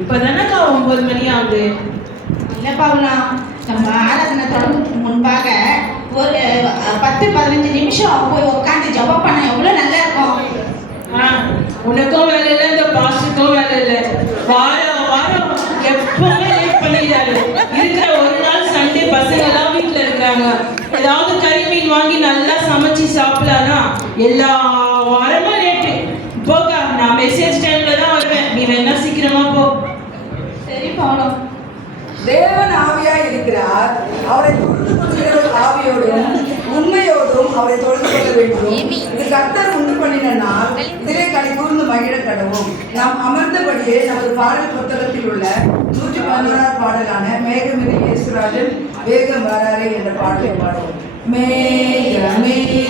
இப்பதானக்கா 9 மணி ஆகுது. இல்லை பவுனா, நம்ம ஆராதனை தொடங்குறதுக்கு முன்பாக ஒரு 10-15 நிமிஷம் போய் உட்காந்து ஜெபம் பண்ண எவ்வளோ நல்லா இருக்கும். உனக்கும் வேலை இல்லை, இந்த பாஸ்டுக்கும் வேலை இல்லை. வாரம் வாரம் எப்பவுமே லேட் பண்ணிடுறாரு. இருக்கிற ஒரு நாள் சண்டே பசங்க எல்லாம் வீட்டுல இருக்கிறாங்க. ஏதாவது கறி மீன் வாங்கி நல்லா சமைச்சு சாப்பிடலாம்னா எல்லா வாரமும் லேட்டு. போக்கா, நான் மெசேஜ் டைம்ல தான் வருவேன். நீ வேணா சீக்கிரமா போ. சரி பவுனம். தேவன் ஆவியாய் இருக்கிறார். அவரை தொழுது கொள்கிறவர் ஆவியோடும் உண்மையோடும் அவரை தொழுது கொள்ள வேண்டும். இது கர்த்தர் உண்டு பண்ணின நாள், இதிலே களி கூர்ந்து மகிழ கடவும். நாம் அமர்ந்தபடியே நமது பாடல் புத்தகத்தில் உள்ள 111 பாடலான மேகமிகு இயேசுராஜன் வேகம் வராரே என்ற பாடலை பாடுவோம். மேகமிகு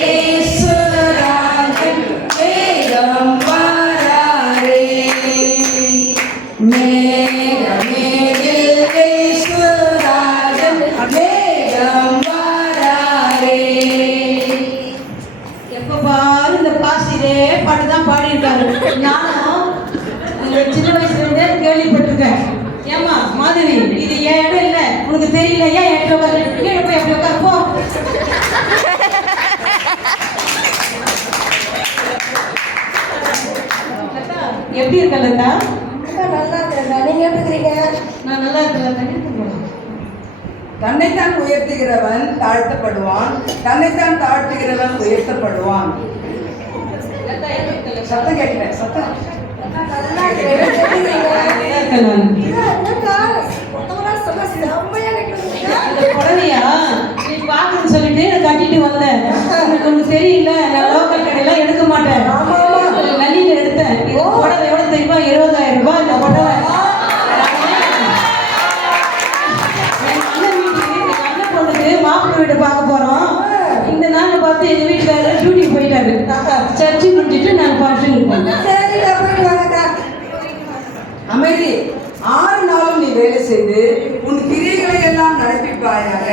இயேசுராஜன் வேகம் வராரே, எப்போ பாரு இந்த பாஸ் இதே பாட்டு தான் பாடியிருக்காரு. நானும் சின்ன வயசுலேருந்தே கேள்விப்பட்டிருக்கேன். ஏமா மாதவி, இது ஏன் இடம் இல்லை, உனக்கு தெரியல, ஏன் என்கிட்ட போய் அப்படி உட்காருப்போ. எப்படி இருக்க லதா? நல்லா இருக்கிறேன். நீங்க எப்படி இருக்கீங்க? நான் நல்லா இருக்கிறேன். தன்னைத்தான் உயர்த்துகிறவன் தாழ்த்தப்படுவான், தன்னைத்தான் தாழ்த்துகிறவன் உயர்த்தப்படுவான். சத்தம் கேட்கல, சத்தம். நல்லா புடவையா நீ பாக்குன்னு சொல்லிட்டு கட்டிட்டு வந்தேன். உனக்கு தெரியல, நான் லோக்கல் கடையெல்லாம் எடுக்க மாட்டேன். நல்லில எடுத்தேன். புடவை எவ்வளவு தெரியுமா? 70,000 ரூபாய். இந்த புடவை மாப்பிள்ளை வீடு பார்க்க போறோம். இந்த நாள் பார்த்து எங்க வீட்டுக்காரர் டியூட்டி போயிட்டாரு. சர்ச்சு முடிஞ்சிட்டு நான் ஃபங்க்ஷனுக்கு போனேன். அமைதி. 6 நாளும் நீ வேலை செய்து உன் கிரியைகளை எல்லாம் நடப்பிப்பாயாக.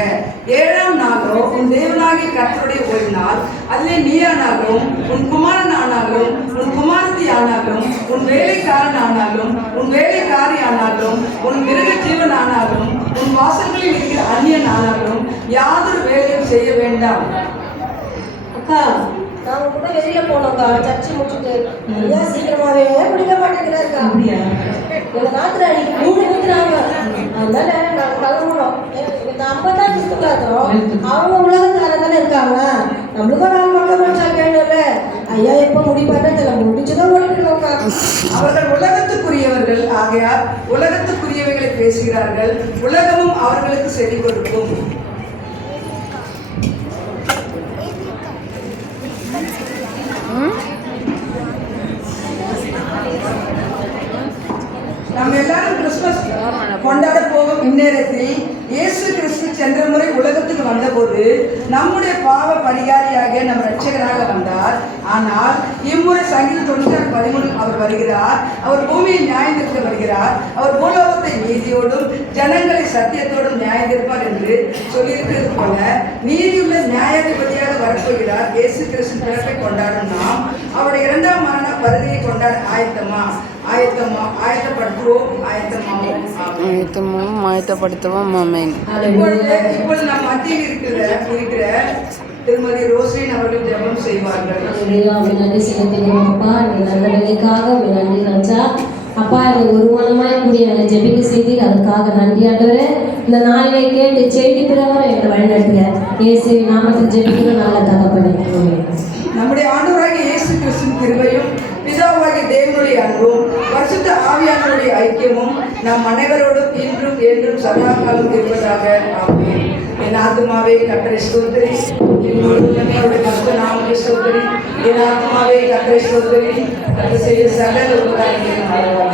7ஆம் நாளோ உன் தேவனாகிய கர்த்தருடைய ஓய்வு நாள். அதிலே நீயானாலும் உன் குமாரன் ஆனாலும் உன் குமாரத்தி ஆனாலும் உன் வேலைக்காரன் ஆனாலும் உன் வேலைக்காரி ஆனாலும் உன் மிருக ஜீவன் ஆனாலும் உன் வாசல்களில் இருக்கிற அந்நியன் ஆனாலும் யாதொரு வேலையும் செய்ய வேண்டாம். அக்கா, நாங்க கூட வெளியில போனோம்க்கா. சர்ச்சு முடிச்சுட்டு ஐயா சீக்கிரமாவே பிடிக்க மாட்டேங்கிறாருக்கா. அப்படியா? எங்க நாத்துல அன்னைக்கு 3 ஊத்துறாங்க. அதனால நாங்க கிளம்புறோம். நம்ம தான் கிறிஸ்துவாக்குறோம், அவங்க உலகத்துல தானே இருக்காங்க. நம்மளுக்கும் நாலு மக்கள் சாப்பிடல. ஐயா எப்ப முடிப்பாருன்னு தெரியல, முடிச்சுதான் ஓடிடுவோம்க்கா. அவர்கள் உலகத்துக்குரியவர்கள் ஆகையால் உலகத்துக்குரியவைகளை பேசுகிறார்கள், உலகமும் அவர்களுக்கு செவி கொடுக்கும். நம்ம எல்லாரும் கிறிஸ்துமஸ் கொண்டாட போகும் இந்நேரத்தில் இயேசு கிறிஸ்து சென்ற முறை உலகத்துக்கு வந்தபோது நம்முடைய பாவ பரிகாரியாக நம் ரட்சகராக வந்தார். ஆனால் இம்முறை சங்கீதம் 96:13 அவர் வருகிறார். அவர் பூமியை நியாயந்திருக்க வருகிறார். அவர் பூலோகத்தை நீதியோடும் ஜனங்களை சத்தியத்தோடும் நியாயந்திருப்பார் என்று சொல்லியிருக்கிறது போல நீதியுள்ள நியாயாதிபதியாக வரப்போகிறார். இயேசு கிறிஸ்து பிறப்பை கொண்டாடும் நாம் அவருடைய 2ஆம் மரண வருகையை கொண்டாட ஆயத்தப்படுத்துவோம். ஆமென். இப்பொழுது நம் மத்தியில் இருக்கிற திருமதி ரோஸ்லின் அவர்கள் ஜெபம் செய்வார்கள். நன்றி செலுத்துகிறோம் அப்பா. நீ நல்ல வேலைக்காக நன்றி ராஜா. அப்பா, எனக்கு ஒரு மனமாய் கூடிய என்னை ஜெபிக்க செய்தீர், அதுக்காக நன்றி ஆண்டவரே. இந்த நாளிலே கேட்டு செய்தி பிரகாரம் எங்களை வழிநடத்துக இயேசுவின் நாமத்தில் ஜெபிக்கிற நல்ல தகப்பனே. நம்முடைய ஆண்டவராகிய இயேசு கிறிஸ்துவின் கிருபையும் பிதாவாகிய தேவனுடைய அன்பும் பரிசுத்த ஆவியானவருடைய ஐக்கியமும் நம் அனைவரோடும் இன்றும் என்றும் சதா காலம் இருப்பதாக. ஆமென். என் ஆத்துமாவே கர்த்தரை ஸ்தோத்திரி, என் முழுவதுமே அவருடைய பரிசுத்த நாமத்தை ஸ்தோத்திரி. என் ஆத்துமாவே கர்த்தரை ஸ்தோத்திரி, கர்த்தர் செய்த சகல உபகாரங்களையும் மறவாதே.